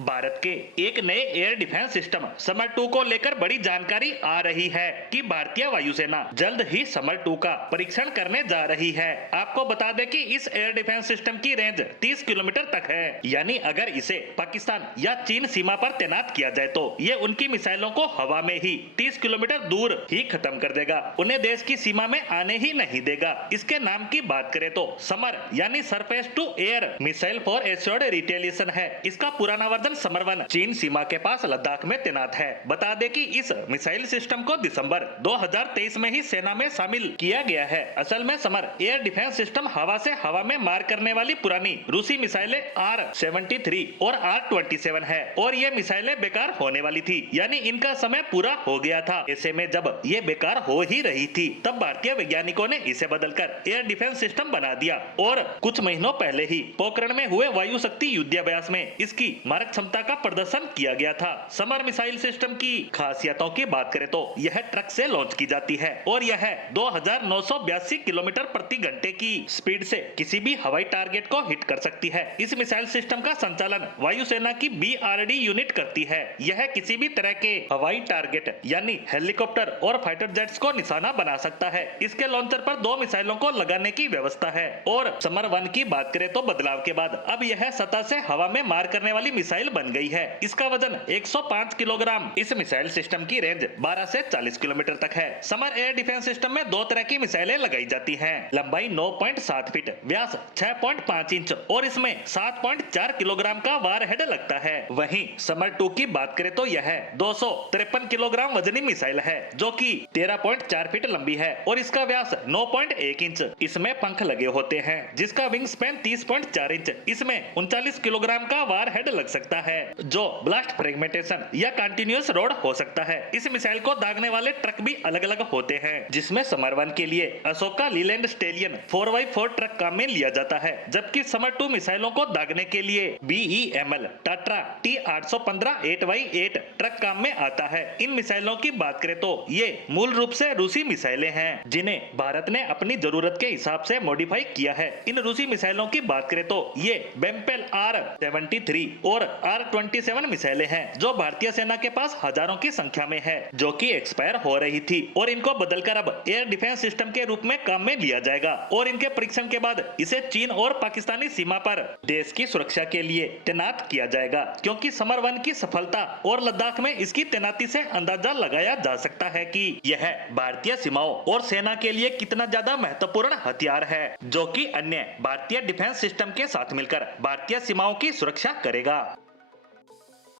भारत के एक नए एयर डिफेंस सिस्टम समर 2 को लेकर बड़ी जानकारी आ रही है कि भारतीय वायुसेना जल्द ही समर 2 का परीक्षण करने जा रही है। आपको बता दें कि इस एयर डिफेंस सिस्टम की रेंज 30 किलोमीटर तक है, यानी अगर इसे पाकिस्तान या चीन सीमा पर तैनात किया जाए तो ये उनकी मिसाइलों को हवा में ही 30 किलोमीटर दूर ही खत्म कर देगा, उन्हें देश की सीमा में आने ही नहीं देगा। इसके नाम की बात करें तो समर यानी surface to air missile for assured retaliation है। इसका पुराना वर्जन समर 1 चीन सीमा के पास लद्दाख में तैनात है। बता दें कि इस मिसाइल सिस्टम को दिसंबर 2023 में ही सेना में शामिल किया गया है। असल में समर एयर डिफेंस सिस्टम हवा से हवा में मार करने वाली पुरानी रूसी मिसाइलें R-73 और R-27 है और ये मिसाइलें बेकार होने वाली थी, यानी इनका समय पूरा हो गया था। ऐसे में जब ये बेकार हो ही रही थी तब भारतीय वैज्ञानिकों ने इसे बदलकर एयर डिफेंस सिस्टम बना दिया और कुछ महीनों पहले ही पोखरण में हुए वायु शक्ति युद्धाभ्यास में इसकी मारक क्षमता का प्रदर्शन किया गया था। समर मिसाइल सिस्टम की खासियतों की बात करें तो यह ट्रक से लॉन्च की जाती है और यह 2982 किलोमीटर प्रति घंटे की स्पीड से किसी भी हवाई टारगेट को हिट कर सकती है। इस मिसाइल सिस्टम का संचालन वायुसेना की BRD यूनिट करती है। यह किसी भी तरह के हवाई टारगेट यानी हेलीकॉप्टर और फाइटर जेट्स को निशाना बना सकता है। इसके लॉन्चर पर 2 मिसाइलों को लगाने की व्यवस्था है और समर 1 की बात करें तो बदलाव के बाद अब यह सतह से हवा में मार करने वाली मिसाइल बन गई है। इसका वजन 105 किलोग्राम। इस मिसाइल सिस्टम की रेंज 12 से 40 किलोमीटर तक है। समर एयर डिफेंस सिस्टम में 2 तरह की मिसाइलें लगाई जाती हैं। लंबाई 9.7 फीट, व्यास 6.5 इंच और इसमें 7.4 किलोग्राम का वार हेड लगता है। वहीं समर 2 की बात करें तो यह 253 किलोग्राम वजनी मिसाइल है जो कि 13.4 फीट लंबी है और इसका व्यास 9.1 इंच। इसमें पंख लगे होते हैं जिसका विंग स्पैन 30.4 इंच। इसमें 39 किलोग्राम का वार हेड लग सकता है जो ब्लास्ट फ्रेगमेंटेशन या कंटिन्यूअस रोड हो सकता है। इस मिसाइल को दागने वाले ट्रक भी अलग अलग होते हैं, जिसमें समर 1 के लिए Ashoka Leyland stallion 4x4 truck काम में लिया जाता है, जबकि समर 2 मिसाइलों को दागने के लिए BEML टाट्रा T815 8x8 ट्रक काम में आता है। इन मिसाइलों की बात करें तो ये मूल रूप से रूसी मिसाइलें हैं जिन्हें भारत ने अपनी जरूरत के हिसाब से मॉडिफाई किया है। इन रूसी मिसाइलों की बात करें तो ये बेम्पेल R-73 और R-27 मिसाइलें हैं जो भारतीय सेना के पास हजारों की संख्या में है, जो कि एक्सपायर हो रही थी और इनको बदलकर अब एयर डिफेंस सिस्टम के रूप में काम में लिया जाएगा और इनके परीक्षण के बाद इसे चीन और पाकिस्तानी सीमा पर देश की सुरक्षा के लिए तैनात किया जाएगा, क्योंकि समर 1 की सफलता और लद्दाख में इसकी तैनाती से अंदाजा लगाया जा सकता है कि यह भारतीय सीमाओं और सेना के लिए कितना ज्यादा महत्वपूर्ण हथियार है जो कि अन्य भारतीय डिफेंस सिस्टम के साथ मिलकर भारतीय सीमाओं की सुरक्षा करेगा।